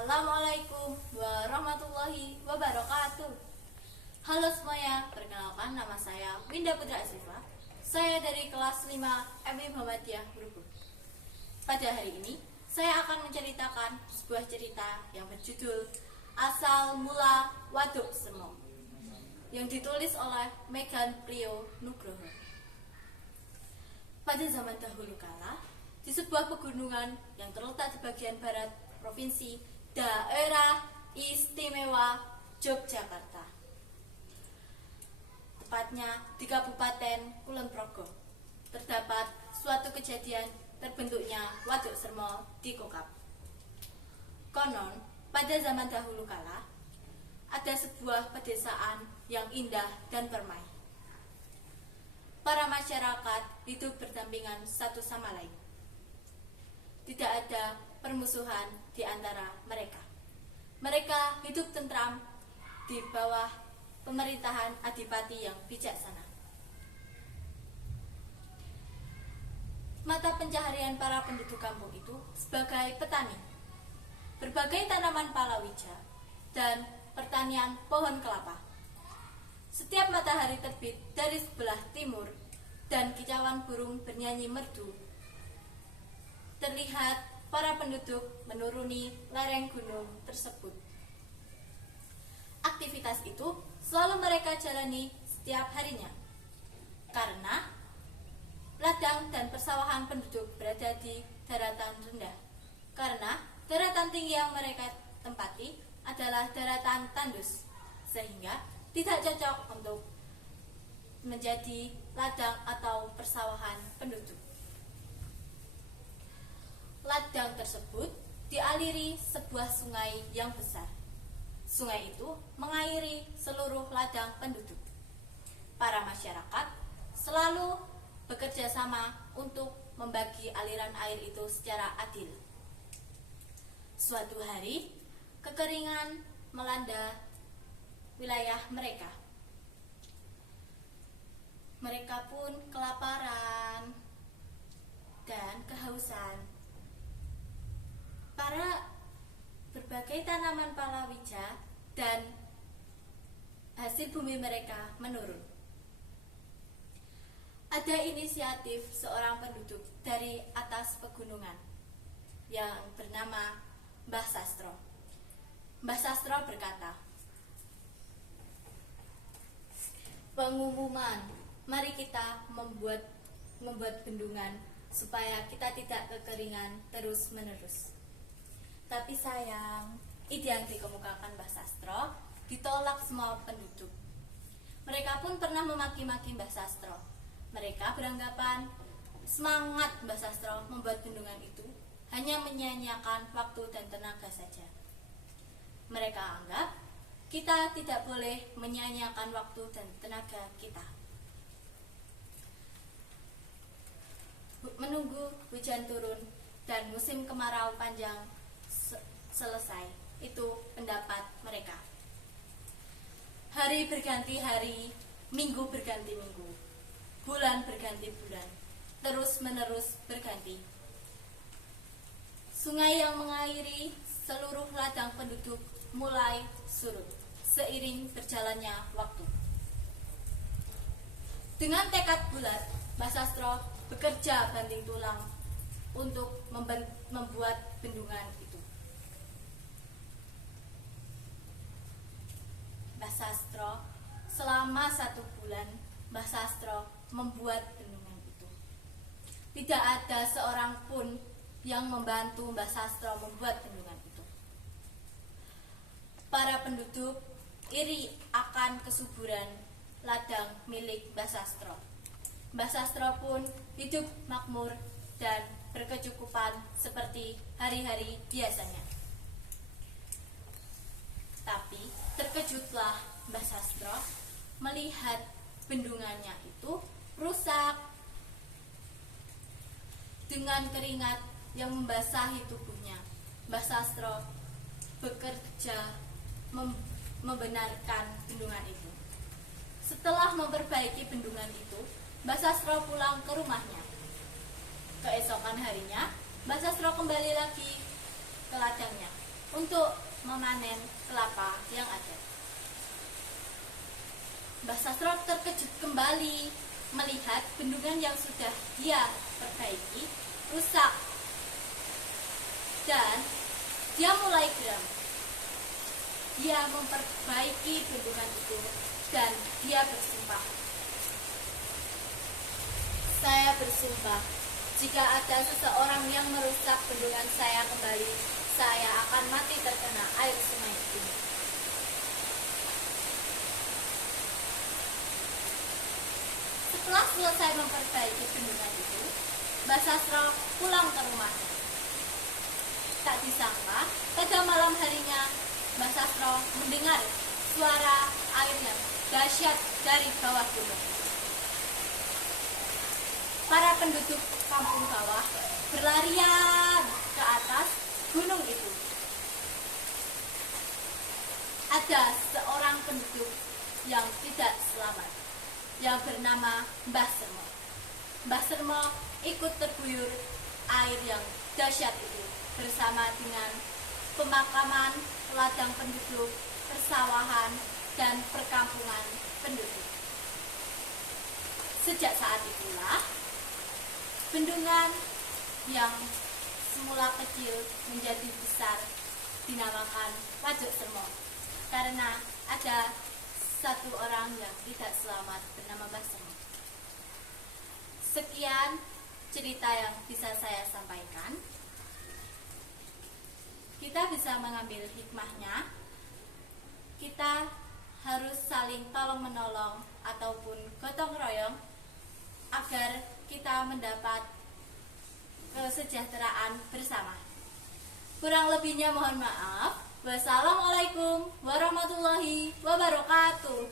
Assalamualaikum warahmatullahi wabarakatuh. Halo semuanya, perkenalkan nama saya Winda Putra Asrifa. Saya dari kelas 5 MI Muhammadiyah Grubuk. Pada hari ini, saya akan menceritakan sebuah cerita yang berjudul Asal Mula Waduk Semo, yang ditulis oleh Megan Priyo Nugroho. Pada zaman dahulu kala, di sebuah pegunungan yang terletak di bagian barat Provinsi Daerah Istimewa Yogyakarta, tepatnya di Kabupaten Kulon Progo, terdapat suatu kejadian terbentuknya Waduk Semo di Kokap. Konon, pada zaman dahulu kala, ada sebuah pedesaan yang indah dan permai. Para masyarakat hidup berdampingan satu sama lain. Tidak ada permusuhan di antara mereka. Mereka hidup tentram di bawah pemerintahan adipati yang bijaksana. Mata pencaharian para penduduk kampung itu sebagai petani, berbagai tanaman palawija, dan pertanian pohon kelapa. Setiap matahari terbit dari sebelah timur dan kicauan burung bernyanyi merdu, terlihat para penduduk menuruni lereng gunung tersebut. Aktivitas itu selalu mereka jalani setiap harinya, karena ladang dan persawahan penduduk berada di daratan rendah. Karena daratan tinggi yang mereka tempati adalah daratan tandus, sehingga tidak cocok untuk menjadi ladang atau persawahan penduduk. Ladang tersebut dialiri sebuah sungai yang besar. Sungai itu mengairi seluruh ladang penduduk. Para masyarakat selalu bekerja sama untuk membagi aliran air itu secara adil. Suatu hari, kekeringan melanda wilayah mereka. Mereka pun kelaparan dan kehausan. Para berbagai tanaman palawija dan hasil bumi mereka menurun. Ada inisiatif seorang penduduk dari atas pegunungan yang bernama Mbah Sastro. Mbah Sastro berkata, "Pengumuman, mari kita membuat bendungan supaya kita tidak kekeringan terus-menerus." Tapi sayang, ide yang dikemukakan Mbah Sastro ditolak semua penduduk. Mereka pun pernah memaki-maki Mbah Sastro. Mereka beranggapan semangat Mbah Sastro membuat bendungan itu hanya menyia-nyiakan waktu dan tenaga saja. Mereka anggap kita tidak boleh menyia-nyiakan waktu dan tenaga kita. Menunggu hujan turun dan musim kemarau panjang selesai, itu pendapat mereka. Hari berganti hari, minggu berganti minggu, bulan berganti bulan, terus-menerus berganti. Sungai yang mengairi seluruh ladang penduduk mulai surut seiring berjalannya waktu. Dengan tekad bulat, Mbah Sastro bekerja banting tulang untuk membuat bendungan itu. Mbah Sastro, selama 1 bulan, Mbah Sastro membuat bendungan itu. Tidak ada seorang pun yang membantu Mbah Sastro membuat bendungan itu. Para penduduk iri akan kesuburan ladang milik Mbah Sastro. Mbah Sastro pun hidup makmur dan berkecukupan seperti hari-hari biasanya. Tapi terkejutlah Mbah Sastro melihat bendungannya itu rusak. Dengan keringat yang membasahi tubuhnya, Mbah Sastro bekerja membenarkan bendungan itu. Setelah memperbaiki bendungan itu, Mbah Sastro pulang ke rumahnya. Keesokan harinya, Mbah Sastro kembali lagi ke ladangnya. untuk memanen kelapa yang ada. Mbah Sastro terkejut kembali melihat bendungan yang sudah dia perbaiki rusak, dan dia mulai geram. Dia memperbaiki bendungan itu dan dia bersumpah, "Saya bersumpah, jika ada seseorang yang merusak bendungan saya kembali, saya akan mati terkena air sungai ini." Setelah selesai memperbaiki bendungan itu, Mbah Sastro pulang ke rumahnya. Tak disangka, pada malam harinya Mbah Sastro mendengar suara air yang dahsyat dari bawah gunung. Para penduduk kampung bawah berlarian ke atas gunung itu. Ada seorang penduduk yang tidak selamat, yang bernama Mbah Sermo. Mbah Sermo ikut terguyur air yang dahsyat itu bersama dengan pemakaman, ladang penduduk, persawahan, dan perkampungan penduduk. Sejak saat itulah, bendungan yang semula kecil menjadi besar dinamakan Waduk Sermo, karena ada satu orang yang tidak selamat bernama Mbah Sermo. Sekian cerita yang bisa saya sampaikan. Kita bisa mengambil hikmahnya. Kita harus saling tolong menolong ataupun gotong royong agar kita mendapat kesejahteraan bersama. Kurang lebihnya mohon maaf. Wassalamualaikum warahmatullahi wabarakatuh.